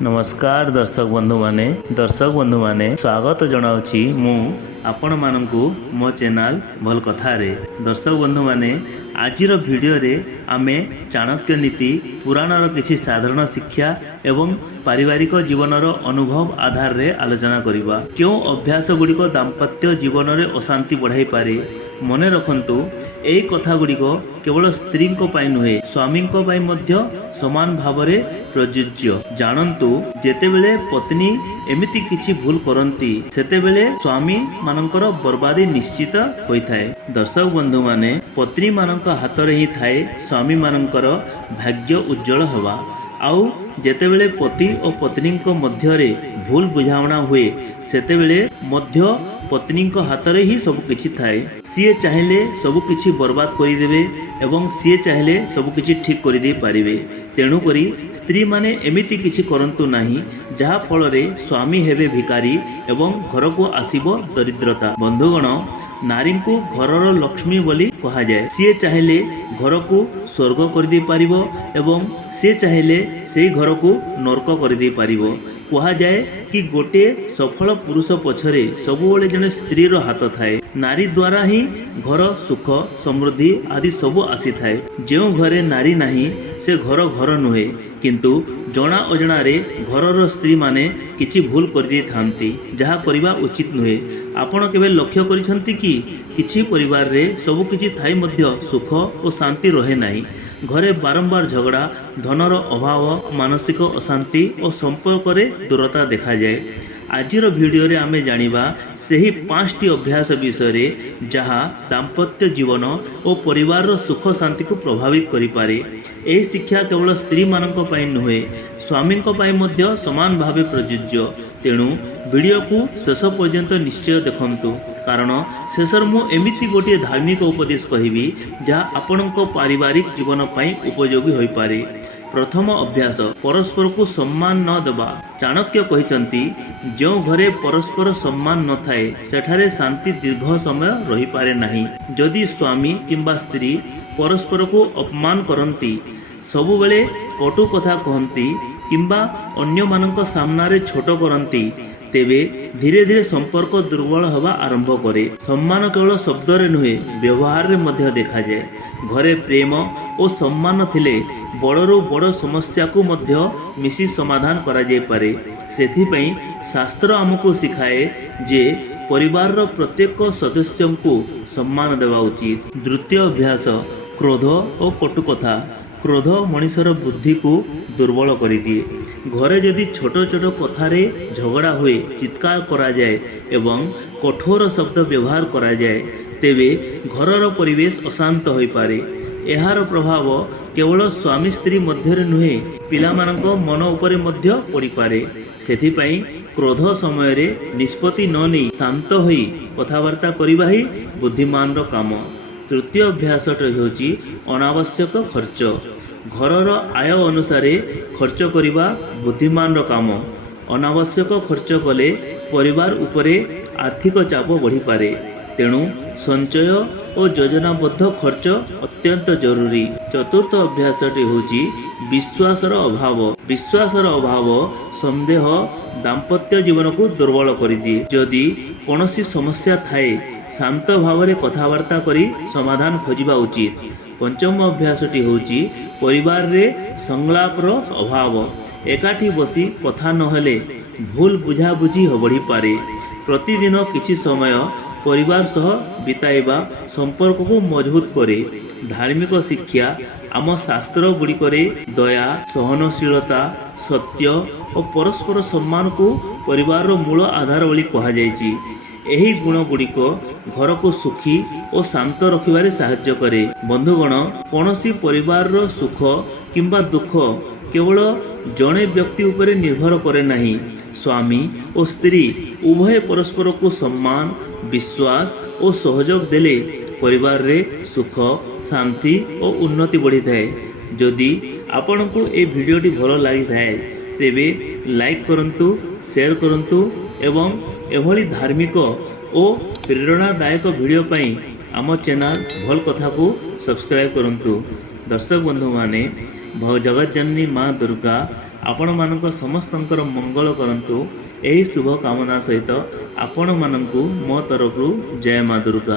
नमस्कार दर्शक बंधु माने स्वागत जनाऊँगी मु आपण मानकु मो चैनल भल कथारे। दर्शक बंधु माने आजिर वीडियो रे आमे चाणक्य नीति पुराणर किछि साधारण शिक्षा एवं पारिवारिक जीवनर अनुभव आधार रे आलोचना करिबा। क्यों अभ्यास गुड़िक दाम्पत्य जीवन रे अशांति बढ़ाई पारे। मने रखंतु एई कथा गुड़िक केवल स्त्री नुहे स्वामी समान भाव में प्रযোज्य। जानतु जेतेबेले पत्नी एमिति किछि भूल करती सेतेबेले स्वामी मानकर बर्बादी निश्चित होइथाए। दर्शक बंधु माने पत्नी मानक हाथ रे ही थाए स्वामी मानकर भाग्य उज्जवल हवा। आउ जेतेबेले पति और पत्नी मध्य रे भूल बुझावना हुए सेतेबेले मध्य पत्नी हाथ रे ही सब किछि थाए। सीए चाहिले सब किछि बर्बाद करिदेबे एवं सीए चाहिले सब किछि ठीक करि दे पारिबे। तेणु करी स्त्री माने एमिति किछि करंतु नाही जहा फल रे स्वामी हेबे भिकारी एवं घर को आसीबो दरिद्रता। बंधुगण नारी को घरर लक्ष्मी बोली कहा जाए। सीए चाहिले घर को स्वर्ग कर दे पारिबो एवं से चाहिले से घर को नरक कर दे पारिबो। कहा जाए कि गोटे सफल पुरुष पछरे सबुबले जने स्त्रीर हाथ थाए। नारी द्वारा ही घर सुख समृद्धि आदि सब आसी थाए। जो घरे नारी नाही से घर घर नुहे किंतु जना अजना रे घरर स्त्री माने किछि भूल कर दी थांती जहा करिबा उचित नुहे। आपण केबे लक्ष्य करिसंती कि किछि परिवार रे सब किछि थाई मध्य सुख और शांति रहे नाही। घरे बारंबार झगड़ा धनर अभाव मानसिक अशांति और संपर्क रे दूरता देखा जाए। आजिर वीडियो रे आमे जानिबा सेही 5टी अभ्यास विषय जहाँ दाम्पत्य जीवन और परिवार सुख शांति को प्रभावित करि पारे। एही शिक्षा केवल स्त्री मानक पई नुहे स्वामी मध्य समान भावे प्रযোज्य। तेणु वीडियो को शेष पर्यंत निश्चय देखंतु कारण शेषर मु एमिति गोटे धार्मिक उपदेश कहिबी जहाँ आपणक पारिवारिक जीवन पई उपयोगी होई पारे। प्रथम अभ्यास परस्पर को सम्मान न देवा। चाणक्य कहिसंती जो घरे परस्पर सम्मान न थाए सेठारे शांति दीर्घ समय रही पारे नाही। जदि स्वामी किंबा स्त्री परस्पर को अपमान करती सबुबले कटु कथा कहती किंबा अन्य मानक सामनारे छोट करती तेबे धीरे धीरे संपर्क दुर्बल हवा आरंभ करे। सम्मान केवल शब्द रे नुहे व्यवहार रे मध्य देखा जाए। घरे प्रेम और सम्मान थिले बड़रू बड़ समस्या को मध्य मिसी समाधान करा जाय पारे। सेथिपई शास्त्र हमको सिखाए जे परिवार रो प्रत्येक सदस्य को सम्मान देवा उचित। द्वितीय अभ्यास क्रोध और कटु कथा। क्रोध मनुष्यर बुद्धि को दुर्बल कर दिए। घरे यदि छोट छोट कथारे झगड़ा हुए चित्कार करा जाए एवं कठोर शब्द व्यवहार करा जाए तेबे घरर परिवेश अशांत होई पारे। एहार प्रभाव केवल स्वामी स्त्री मध्य नुहे पिलामानक मन उपरे मध्य पड़ी पारे। सेथिपई क्रोध समय रे निष्पत्ति न नहीं शांत होई कथावार्ता करिबा ही बुद्धिमान रो काम। तृतीय अभ्यास होची अनावश्यक खर्च। घरर आय अनुसार खर्च करिबा बुद्धिमान रो काम। अनावश्यक खर्च कले परिवार उपरे आर्थिक चाप बढ़ी पारे। तेणु संचय और योजनाबद्ध खर्च अत्यंत जरूरी। चतुर्थ अभ्यास होची विश्वासर अभाव। विश्वासर अभाव संदेह दाम्पत्य जीवन को दुर्बल कर दिए। जदि कौनसी समस्या थाए शांत भाव में कथावार्ता करी समाधान खोजिबा उचित। पंचम अभ्यासटी होची परिवार रे संलापर अभाव। एकाठी बसी कथा नहेले भूल बुझाबुझी बढ़ी पारे। प्रतिदिन किछि समय परिवार सह बिताइबा संपर्क को मजबूत करे। धार्मिक शिक्षा आम शास्त्र गुड़िकरे दया सहनशीलता सत्य और परस्पर सम्मान को परिवार मूल आधार बोली कहा जायछि। एही गुण गुड़िक घर को सुखी और शांत रखिबारे साहाय्य करे। बंधुगण कौनसी परिवार रो सुख किंबा दुख केवल जड़े व्यक्ति उपरे निर्भर करे नहीं। स्वामी और स्त्री उभय परस्पर को सम्मान विश्वास और सहयोग देले परिवार रे सुख शांति और उन्नति बढ़ी थाए। जदि आपण को ए वीडियोटी भल लगी थाए तेबे लाइक करंतु शेयर करंतु एवं एभली धार्मिक और प्रेरणादायक वीडियो पाई आम चैनल भल कथा को सब्सक्राइब करंतु। दर्शक बंधु माने जगत जननी माँ दुर्गा ଆପଣମାନଙ୍କ ସମସ୍ତଙ୍କର ମଙ୍ଗଳ କରନ୍ତୁ। ଏହି ଶୁଭ କାମନା ସହିତ ଆପଣମାନଙ୍କୁ ମୋ ତରଫରୁ ଜୟ ମା ଦୁର୍ଗା।